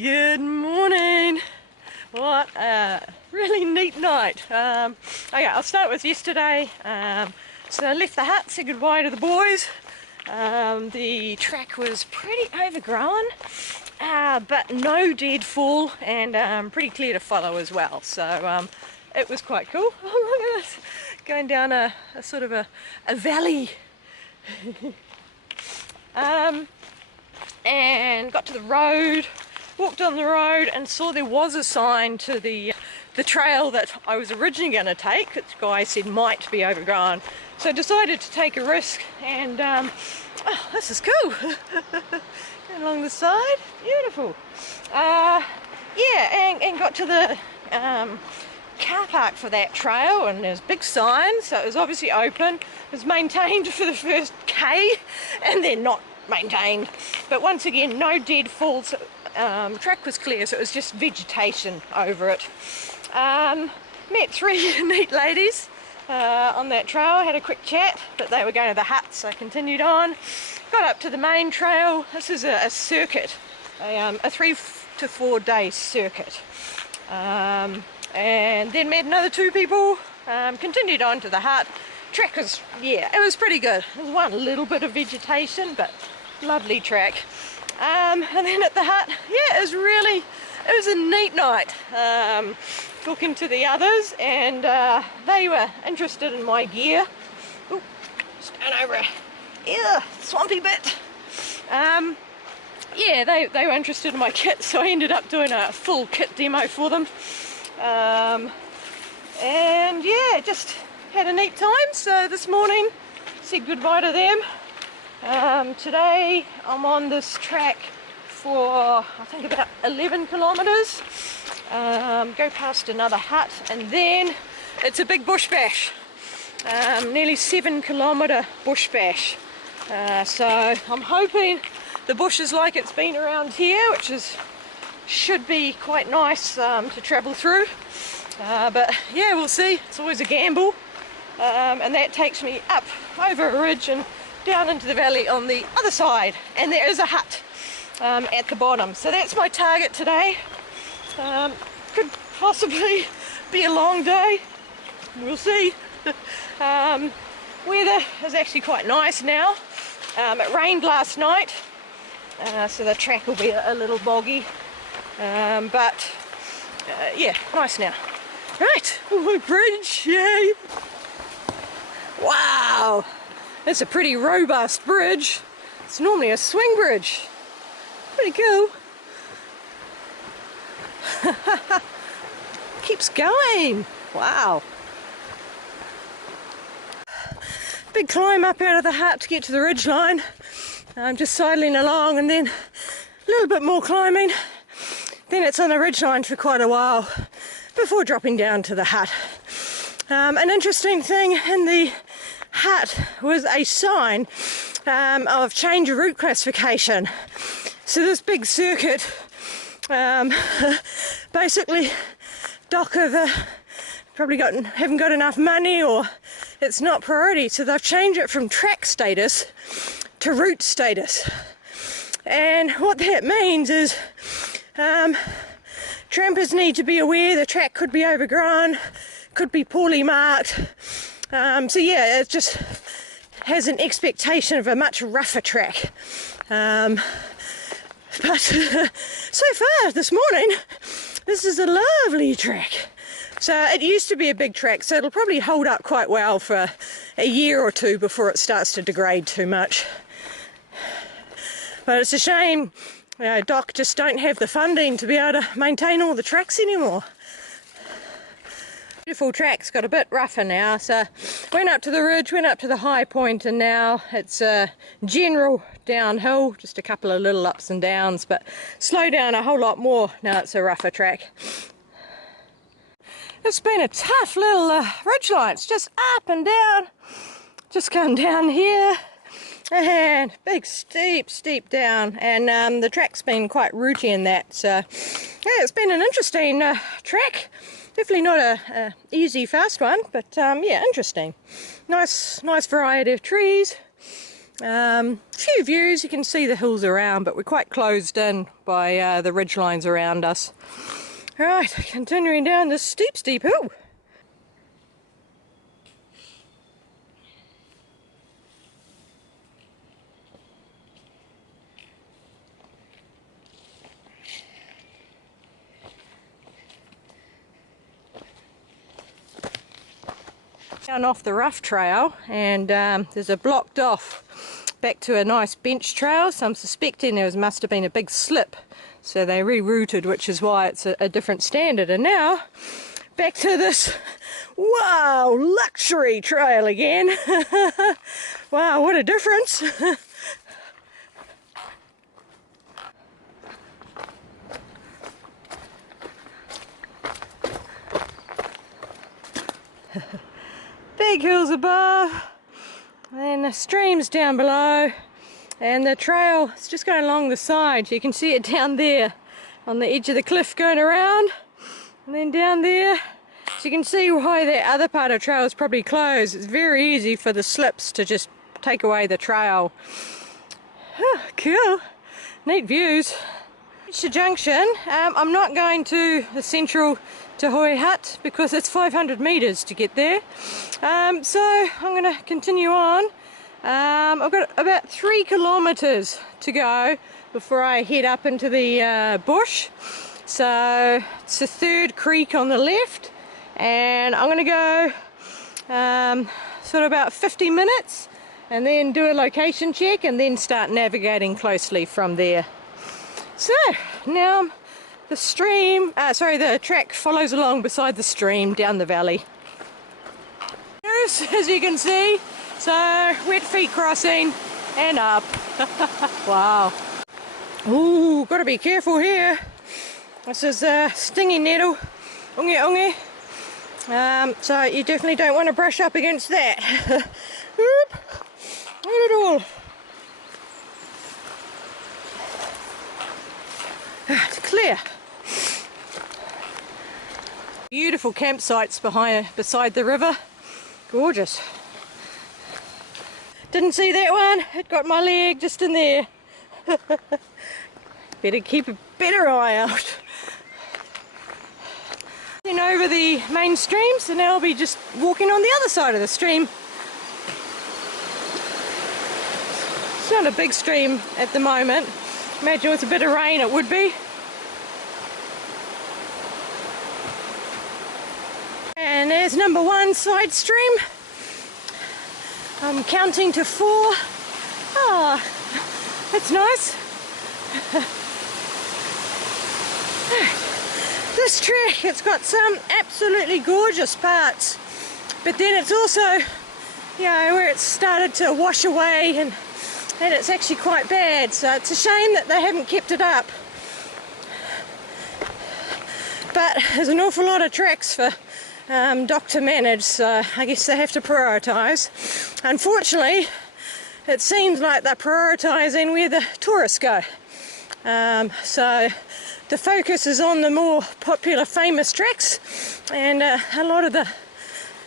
Good morning. What a really neat night. Okay, I'll start with yesterday. So I left the hut, said goodbye to the boys. The track was pretty overgrown, but no dead fall, and pretty clear to follow as well. So it was quite cool. Oh, look at this, going down a sort of a valley. And got to the road, walked on the road and saw there was a sign to the trail that I was originally going to take. The guy said might be overgrown, so I decided to take a risk, and oh, this is cool. Going along the side, beautiful. Yeah, and got to the car park for that trail, and there's big signs, so it was obviously open. It was maintained for the first K and then not maintained, but once again no dead falls. Track was clear, so it was just vegetation over it. Met three neat ladies on that trail, had a quick chat, but they were going to the hut, so I continued on. Got up to the main trail. This is a circuit, a 3 to 4 day circuit, and then met another two people. Continued on to the hut. Track was, yeah, it was pretty good. There was one little bit of vegetation, but lovely track. And then at the hut, yeah, it was a neat night. Talking to the others, and they were interested in my gear. Ooh, just going over a swampy bit. Yeah, they were interested in my kit, so I ended up doing a full kit demo for them. And yeah, just had a neat time. So this morning said goodbye to them. Today I'm on this track for I think about 11 kilometers. Go past another hut, and then it's a big bush bash, nearly 7 kilometer bush bash. So I'm hoping the bush is like it's been around here, which should be quite nice to travel through. But yeah, we'll see. It's always a gamble. And that takes me up over a ridge and down into the valley on the other side, and there is a hut at the bottom. So that's my target today. Could possibly be a long day, we'll see. Weather is actually quite nice now. It rained last night, so the track will be a little boggy, but yeah, nice now. Right, oh, bridge, yay! Wow, that's a pretty robust bridge. It's normally a swing bridge. Pretty cool. Keeps going. Wow. Big climb up out of the hut to get to the ridge line. I'm just sidling along, and then a little bit more climbing. Then it's on the ridge line for quite a while before dropping down to the hut. An interesting thing in the hut was a sign of change of route classification. So this big circuit, basically dock over, probably haven't got enough money, or it's not priority, so they've changed it from track status to route status. And what that means is trampers need to be aware the track could be overgrown, could be poorly marked. So yeah, it just has an expectation of a much rougher track. But so far this morning, this is a lovely track. So it used to be a big track, so it'll probably hold up quite well for a year or two before it starts to degrade too much. But it's a shame, you know, DOC just don't have the funding to be able to maintain all the tracks anymore. Beautiful track's got a bit rougher now, so went up to the ridge, went up to the high point, and now it's a general downhill, just a couple of little ups and downs, but slow down a whole lot more now it's a rougher track. It's been a tough little ridge line. It's just up and down. Just come down here, and big steep down, and the track's been quite rooty in that, so yeah, it's been an interesting track. Definitely not a easy fast one, but yeah, interesting. Nice variety of trees. Few views, you can see the hills around, but we're quite closed in by the ridge lines around us. Right, continuing down this steep hill. Down off the rough trail, and there's a blocked off back to a nice bench trail, so I'm suspecting there must have been a big slip, so they rerouted, which is why it's a different standard. And now back to this wow luxury trail again. Wow, what a difference. Big hills above, and the streams down below, and the trail is just going along the side. You can see it down there on the edge of the cliff going around, and then down there. So you can see why that other part of the trail is probably closed. It's very easy for the slips to just take away the trail. Oh, cool, neat views. Reached the junction. I'm not going to the central Te Hoi hut because it's 500 metres to get there, so I'm going to continue on. I've got about 3 kilometres to go before I head up into the bush, so it's the third creek on the left, and I'm going to go sort of about 50 minutes and then do a location check and then start navigating closely from there. So now the stream, the track follows along beside the stream down the valley. As you can see, so wet feet crossing and up. Wow. Ooh, got to be careful here. This is a stinging nettle, unge unge. So you definitely don't want to brush up against that. Oop, not at all. It's clear. Beautiful campsites beside the river. Gorgeous. Didn't see that one. It got my leg just in there. Better keep a better eye out. Then over the main stream, so now I'll be just walking on the other side of the stream. It's not a big stream at the moment. Imagine with a bit of rain it would be. And there's number 1 side stream. I'm counting to 4. Ah, that's nice. This track, it's got some absolutely gorgeous parts, but then it's also, you know, where it's started to wash away and it's actually quite bad, so it's a shame that they haven't kept it up. But there's an awful lot of tracks for Doc to manage, so I guess they have to prioritise. Unfortunately, it seems like they're prioritising where the tourists go. So the focus is on the more popular, famous tracks, and a lot of the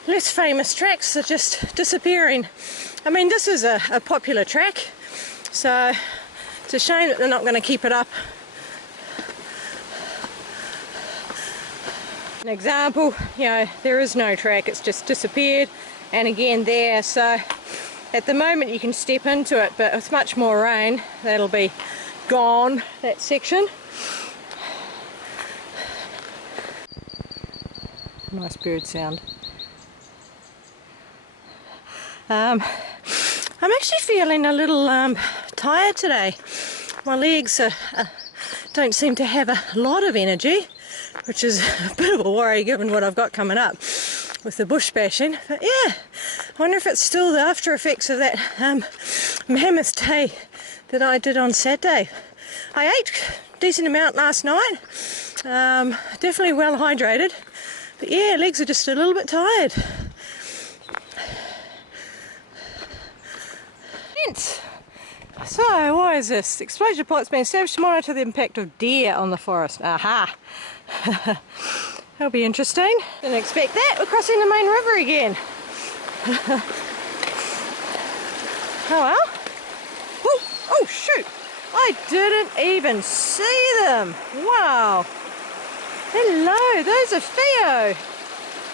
less famous tracks are just disappearing. I mean, this is a popular track, so it's a shame that they're not going to keep it up. An example, you know, there is no track, it's just disappeared, and again there, so at the moment you can step into it, but with much more rain that'll be gone, that section. Nice bird sound. I'm actually feeling a little tired today. My legs don't seem to have a lot of energy, which is a bit of a worry given what I've got coming up with the bush bashing. But yeah, I wonder if it's still the after effects of that mammoth day that I did on Saturday. I ate a decent amount last night, definitely well hydrated, but yeah, legs are just a little bit tired. So, why is this? Exposure plot's been established to monitor the impact of deer on the forest. Aha! That'll be interesting. Didn't expect that. We're crossing the main river again. Oh well. shoot! I didn't even see them. Wow. Hello, those are Theo.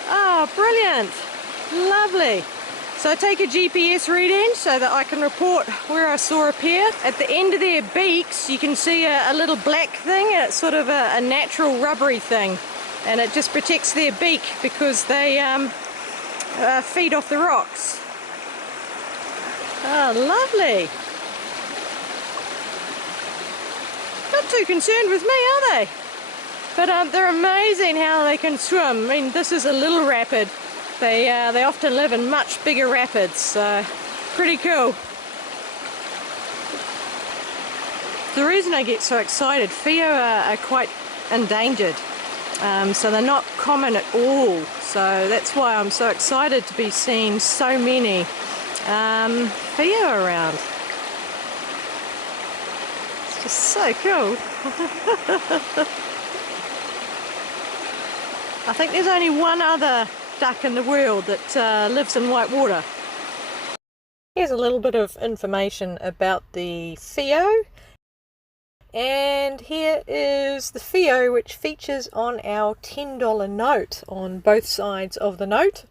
Oh, brilliant. Lovely. So I take a GPS reading so that I can report where I saw a pair. At the end of their beaks, you can see a little black thing. It's sort of a natural rubbery thing. And it just protects their beak because they feed off the rocks. Oh, lovely. Not too concerned with me, are they? But they're amazing how they can swim. I mean, this is a little rapid. They often live in much bigger rapids, so pretty cool. The reason I get so excited, Theo are quite endangered, so they're not common at all. So that's why I'm so excited to be seeing so many Theo around. It's just so cool. I think there's only one other duck in the world that lives in white water. Here's a little bit of information about the Theo. And here is the Theo, which features on our $10 note on both sides of the note,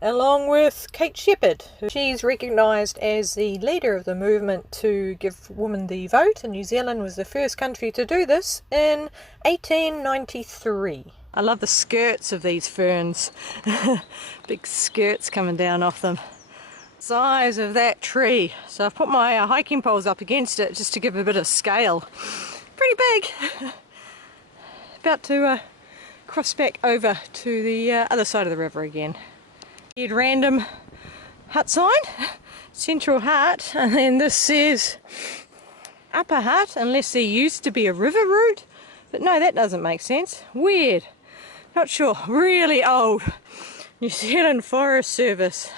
along with Kate Shepherd. She's recognised as the leader of the movement to give women the vote, and New Zealand was the first country to do this in 1893. I love the skirts of these ferns. Big skirts coming down off them. Size of that tree. So I've put my hiking poles up against it just to give a bit of scale. Pretty big. About to cross back over to the other side of the river again. Random hut sign, Central Hut, and then this says Upper Hut, unless there used to be a river route. But no, that doesn't make sense. Weird. Not sure. Really old. New Zealand Forest Service.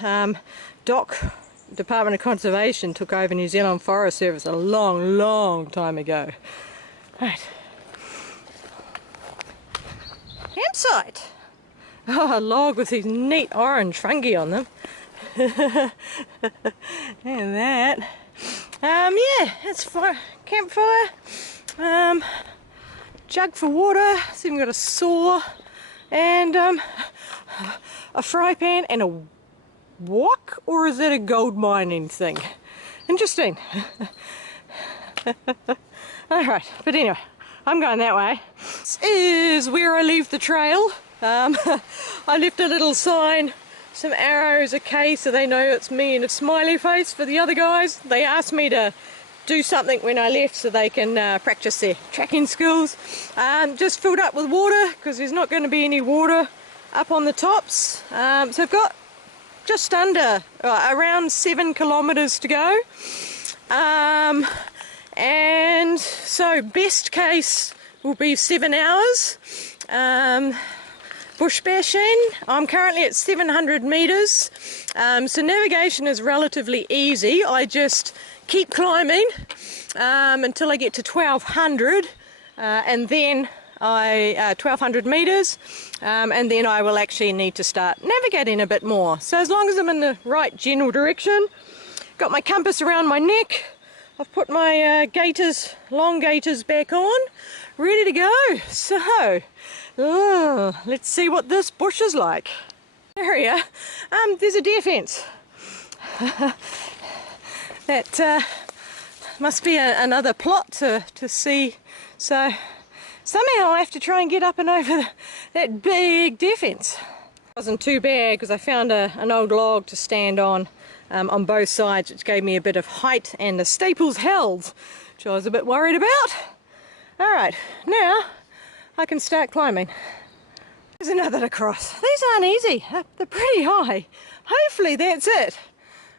DOC, Department of Conservation, took over New Zealand Forest Service a long, long time ago. Right. Campsite. Oh, a log with these neat orange fungi on them. And that. Yeah, that's fire. Campfire. Jug for water. So we've got a saw and a fry pan and a wok, or is that a gold mining thing? Interesting. Alright, but anyway, I'm going that way. This is where I leave the trail. I left a little sign, some arrows, a K, so they know it's me, and a smiley face for the other guys. They asked me to do something when I left so they can practice their tracking skills. Just filled up with water because there's not going to be any water up on the tops. So I've got just under around 7 kilometers to go, and so best case will be 7 hours. Bush bashing, I'm currently at 700 meters, so navigation is relatively easy. I just keep climbing until I get to 1200, and then 1200 meters, and then I will actually need to start navigating a bit more. So as long as I'm in the right general direction, got my compass around my neck, I've put my gaiters, long gaiters back on, ready to go. So let's see what this bush is like. Area, there's a deer fence. That must be another plot to see. So somehow I have to try and get up and over that big deer fence. It wasn't too bad because I found an old log to stand on both sides, which gave me a bit of height, and the staples held, which I was a bit worried about. Alright, now I can start climbing. There's another to cross. These aren't easy, they're pretty high. Hopefully that's it.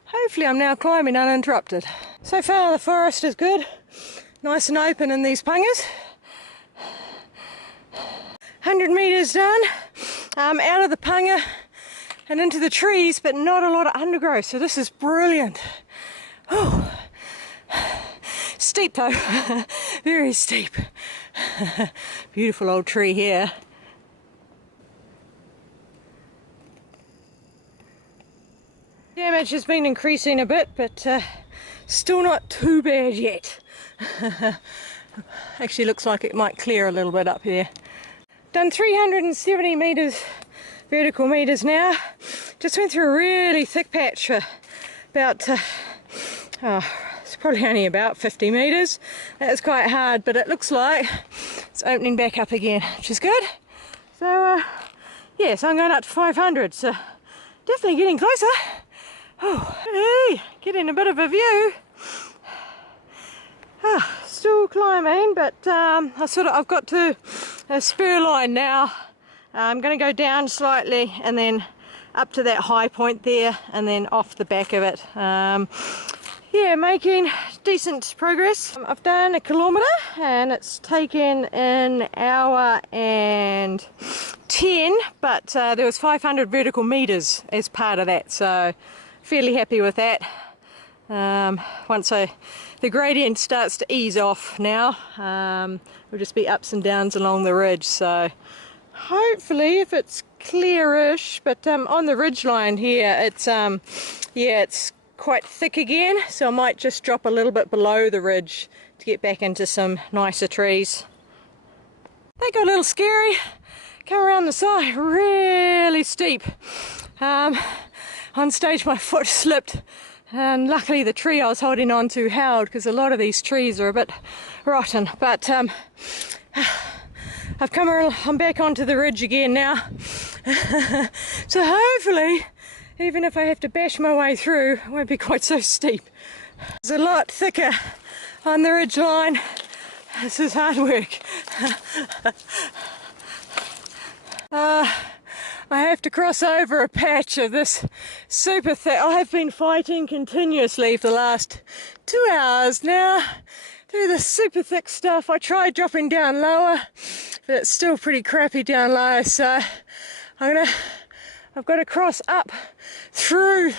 Hopefully I'm now climbing uninterrupted. So far the forest is good, nice and open in these pungas. 100 meters done, out of the panga and into the trees, but not a lot of undergrowth, so this is brilliant. Oh, steep though, very steep. Beautiful old tree here. Damage has been increasing a bit, but Still not too bad yet. Actually looks like it might clear a little bit up here. Done 370 metres, vertical metres now. Just went through a really thick patch for about, it's probably only about 50 metres. That's quite hard, but it looks like it's opening back up again, which is good. So, yeah, so I'm going up to 500, so definitely getting closer. Oh, hey, getting a bit of a view. Still climbing, but I've got to a spur line now. I'm going to go down slightly and then up to that high point there and then off the back of it. Yeah, making decent progress. I've done 1 kilometre and it's taken an hour and 10, but there was 500 vertical metres as part of that, so fairly happy with that. Once the gradient starts to ease off now, will just be ups and downs along the ridge, so hopefully if it's clearish, but on the ridge line here it's yeah, it's quite thick again, so I might just drop a little bit below the ridge to get back into some nicer trees. They got a little scary. Come around the side, really steep. On stage my foot slipped and luckily the tree I was holding on to held, because a lot of these trees are a bit rotten, but I'm back onto the ridge again now. So hopefully, even if I have to bash my way through, it won't be quite so steep. It's a lot thicker on the ridge line. This is hard work. I have to cross over a patch of this super thick. I have been fighting continuously for the last 2 hours now through this super thick stuff. I tried dropping down lower, but it's still pretty crappy down low, so I've got to cross up through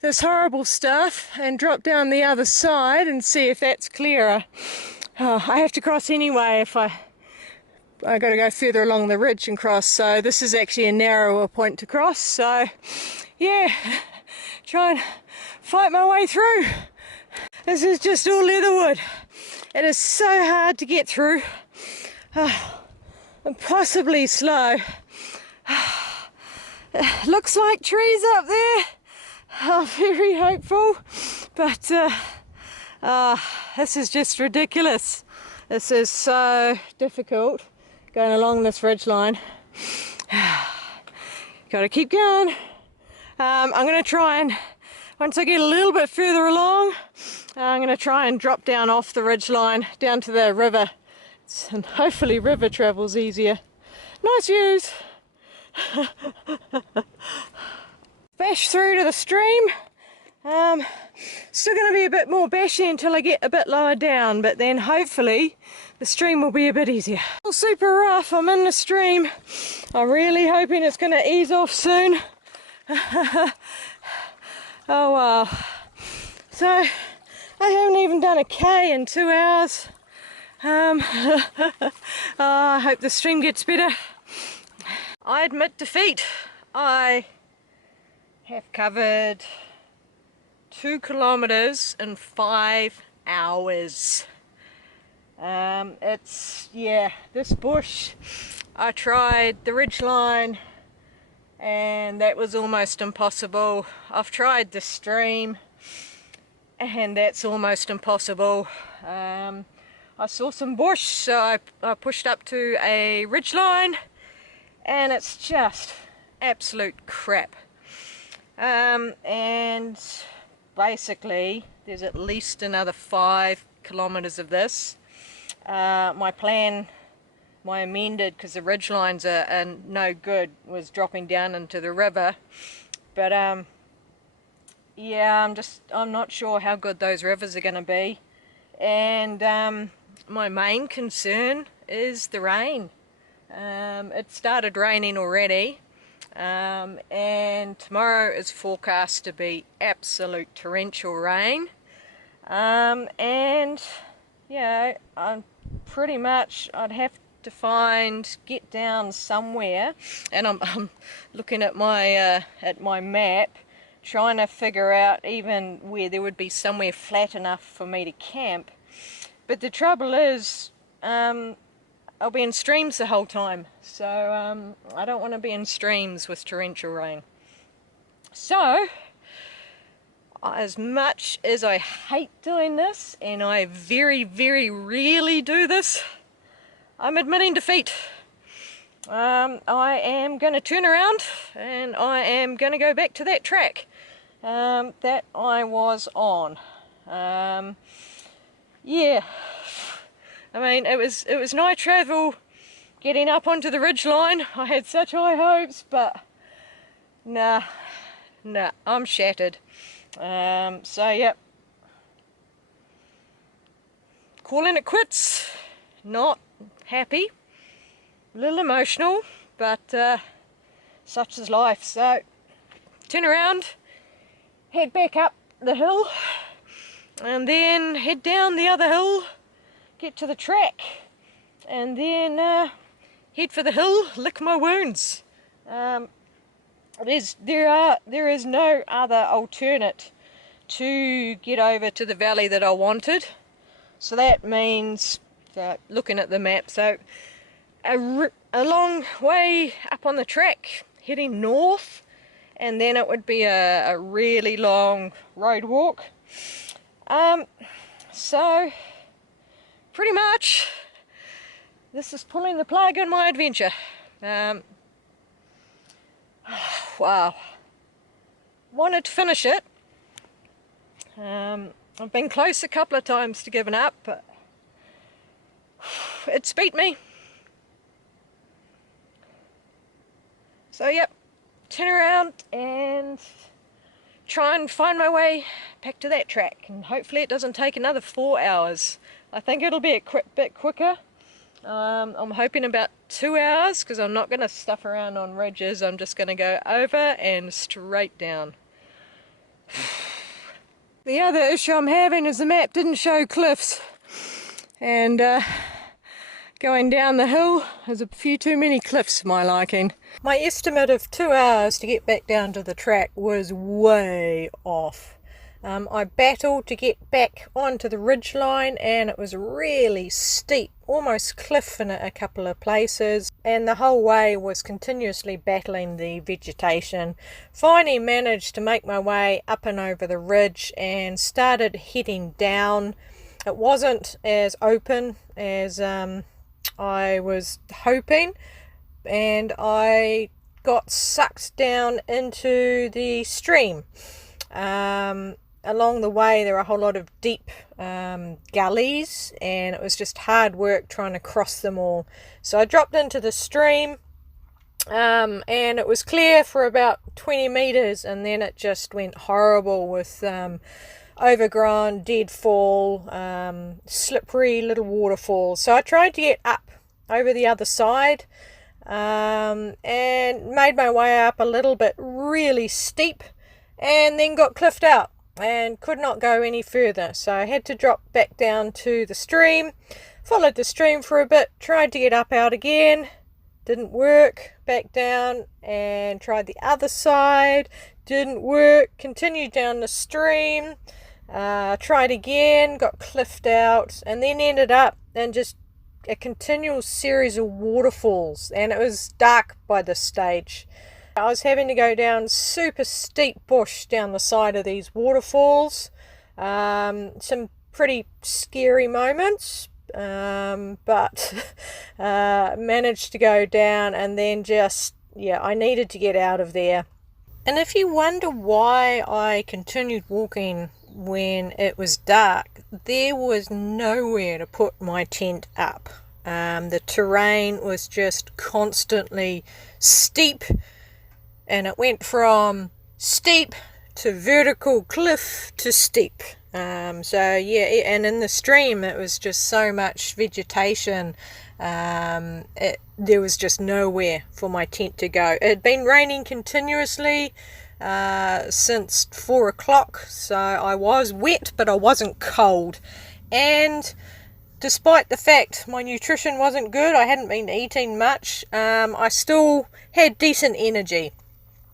this horrible stuff and drop down the other side and see if that's clearer. I have to cross anyway if I got to go further along the ridge and cross, so this is actually a narrower point to cross, so yeah, try and fight my way through. This is just all leatherwood. It is so hard to get through, and possibly slow. Looks like trees up there. I'm very hopeful, but this is just ridiculous. This is so difficult going along this ridge line. Got to keep going. I'm going to try and, once I get a little bit further along, I'm going to try and drop down off the ridge line down to the river, and hopefully river travel's easier. Nice views. Bash through to the stream. Still going to be a bit more bashy until I get a bit lower down, but then hopefully the stream will be a bit easier. Super rough, I'm in the stream. I'm really hoping it's going to ease off soon. Oh wow. So I haven't even done a K in 2 hours. I hope the stream gets better. I admit defeat. I have covered 2 kilometers in 5 hours. Yeah, this bush, I tried the ridge line and that was almost impossible. I've tried the stream and that's almost impossible. I saw some bush, so I pushed up to a ridge line and it's just absolute crap. And basically there's at least another 5 kilometers of this. My plan, my amended, because the ridge lines are no good, was dropping down into the river, but yeah, I'm not sure how good those rivers are going to be, and my main concern is the rain. It started raining already, and tomorrow is forecast to be absolute torrential rain, and yeah, I'm pretty much, I'd have to get down somewhere, and I'm looking at my map, trying to figure out even where there would be somewhere flat enough for me to camp. But the trouble is, I'll be in streams the whole time, so I don't want to be in streams with torrential rain. So, as much as I hate doing this, and I very, very rarely do this, I'm admitting defeat. I am going to turn around and I am going to go back to that track that I was on. Yeah, I mean, it was night travel getting up onto the ridgeline. I had such high hopes, but nah, I'm shattered. So yep, calling it quits. Not happy, a little emotional, but such is life. So turn around, head back up the hill, and then head down the other hill, get to the track, and then head for the hill, lick my wounds. There is no other alternate to get over to the valley that I wanted. So that means, looking at the map, so a long way up on the track, heading north, and then it would be a really long road walk. So pretty much this is pulling the plug on my adventure. Wow, wanted to finish it. I've been close a couple of times to giving up, but it's beat me. So yep, turn around and try and find my way back to that track, and hopefully it doesn't take another 4 hours. I think it'll be a bit quicker. I'm hoping about 2 hours, because I'm not going to stuff around on ridges. I'm just going to go over and straight down. The other issue I'm having is the map didn't show cliffs, and going down the hill, there's a few too many cliffs for my liking. My estimate of 2 hours to get back down to the track was way off. I battled to get back onto the ridgeline, and it was really steep, almost cliff in a couple of places, and the whole way was continuously battling the vegetation. Finally managed to make my way up and over the ridge and started heading down. It wasn't as open as I was hoping, and I got sucked down into the stream. Along the way there were a whole lot of deep gullies, and it was just hard work trying to cross them all. So I dropped into the stream, and it was clear for about 20 meters, and then it just went horrible with overgrown deadfall, slippery little waterfalls. So I tried to get up over the other side, and made my way up a little bit, really steep, and then got cliffed out and could not go any further. So I had to drop back down to the stream, followed the stream for a bit, tried to get up out again, didn't work, back down and tried the other side, didn't work, continued down the stream, tried again, got cliffed out, and then ended up in just a continual series of waterfalls, and it was dark by this stage. I was having to go down super steep bush down the side of these waterfalls. Some pretty scary moments, but managed to go down, and then just, I needed to get out of there. And if you wonder why I continued walking when it was dark, there was nowhere to put my tent up. The terrain was just constantly steep, and it went from steep to vertical, cliff to steep. And in the stream it was just so much vegetation. There was just nowhere for my tent to go. It had been raining continuously since 4 o'clock, so I was wet, but I wasn't cold. And despite the fact my nutrition wasn't good, I hadn't been eating much, I still had decent energy.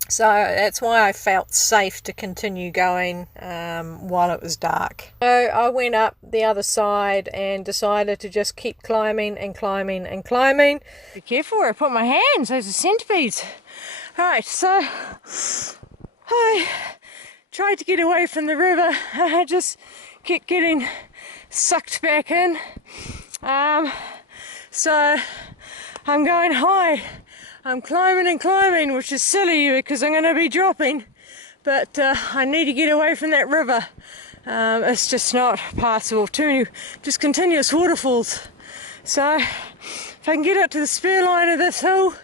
So that's why I felt safe to continue going while it was dark. So I went up the other side and decided to just keep climbing and climbing and climbing. Be careful where I put my hands, those are centipedes. Alright, so I tried to get away from the river. I just kept getting sucked back in. So I'm going high. I'm climbing and climbing, which is silly because I'm going to be dropping. But I need to get away from that river. It's just not passable. Too many just continuous waterfalls. So if I can get up to the spur line of this hill,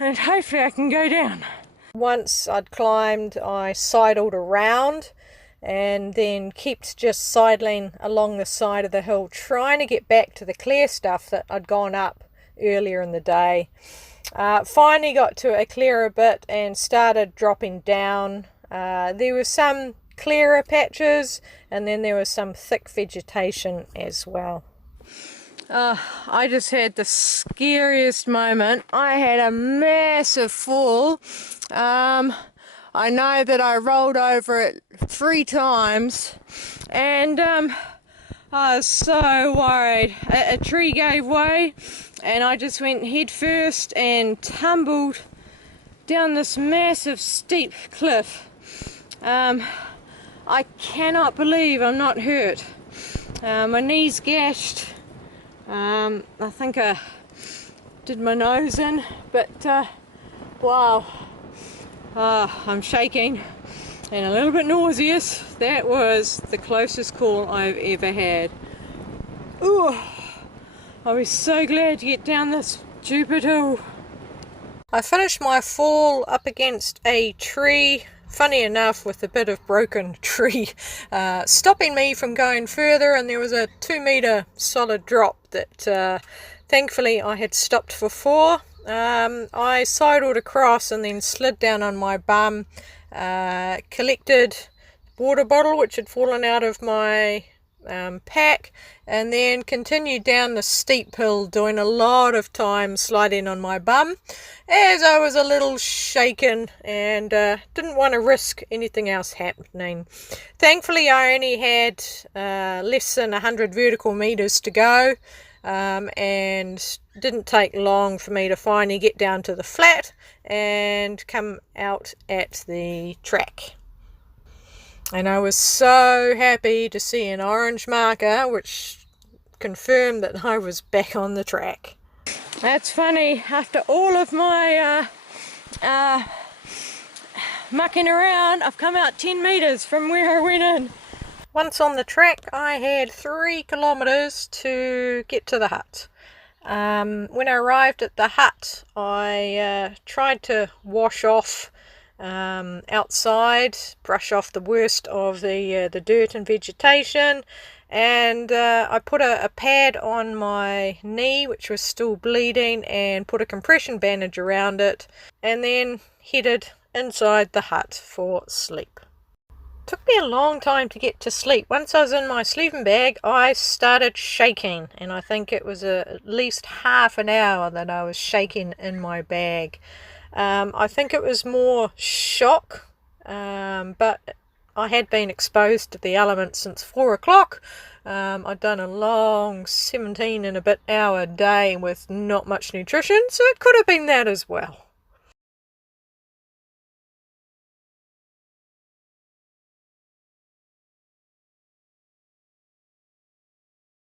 and hopefully I can go down. Once I'd climbed, I sidled around and then kept just sidling along the side of the hill, trying to get back to the clear stuff that I'd gone up earlier in the day. Finally got to a clearer bit and started dropping down. There were some clearer patches and then there was some thick vegetation as well. I just had the scariest moment. I had a massive fall. I know that I rolled over it 3 times and I was so worried. A tree gave way and I just went head first and tumbled down this massive steep cliff. I cannot believe I'm not hurt. My knee's gashed. I think I did my nose in, but wow, I'm shaking and a little bit nauseous. That was the closest call I've ever had. Ooh, I was so glad to get down this stupid hill. I finished my fall up against a tree, funny enough with a bit of broken tree stopping me from going further, and there was a 2-meter solid drop that thankfully I had stopped for 4. I sidled across and then slid down on my bum, collected water bottle which had fallen out of my pack, and then continued down the steep hill, doing a lot of time sliding on my bum as I was a little shaken and didn't want to risk anything else happening. Thankfully I only had less than 100 vertical meters to go, and didn't take long for me to finally get down to the flat and come out at the track. And I was so happy to see an orange marker which confirmed that I was back on the track. That's funny, after all of my mucking around, I've come out 10 meters from where I went in. Once on the track, I had 3 kilometers to get to the hut. When I arrived at the hut, I tried to wash off outside, brush off the worst of the dirt and vegetation, and I put a pad on my knee which was still bleeding and put a compression bandage around it, and then headed inside the hut for sleep. Took me a long time to get to sleep. Once I was in my sleeping bag, I started shaking, and I think it was at least half an hour that I was shaking in my bag. I think it was more shock, but I had been exposed to the elements since 4 o'clock. I'd done a long 17 and a bit hour day with not much nutrition, so it could have been that as well.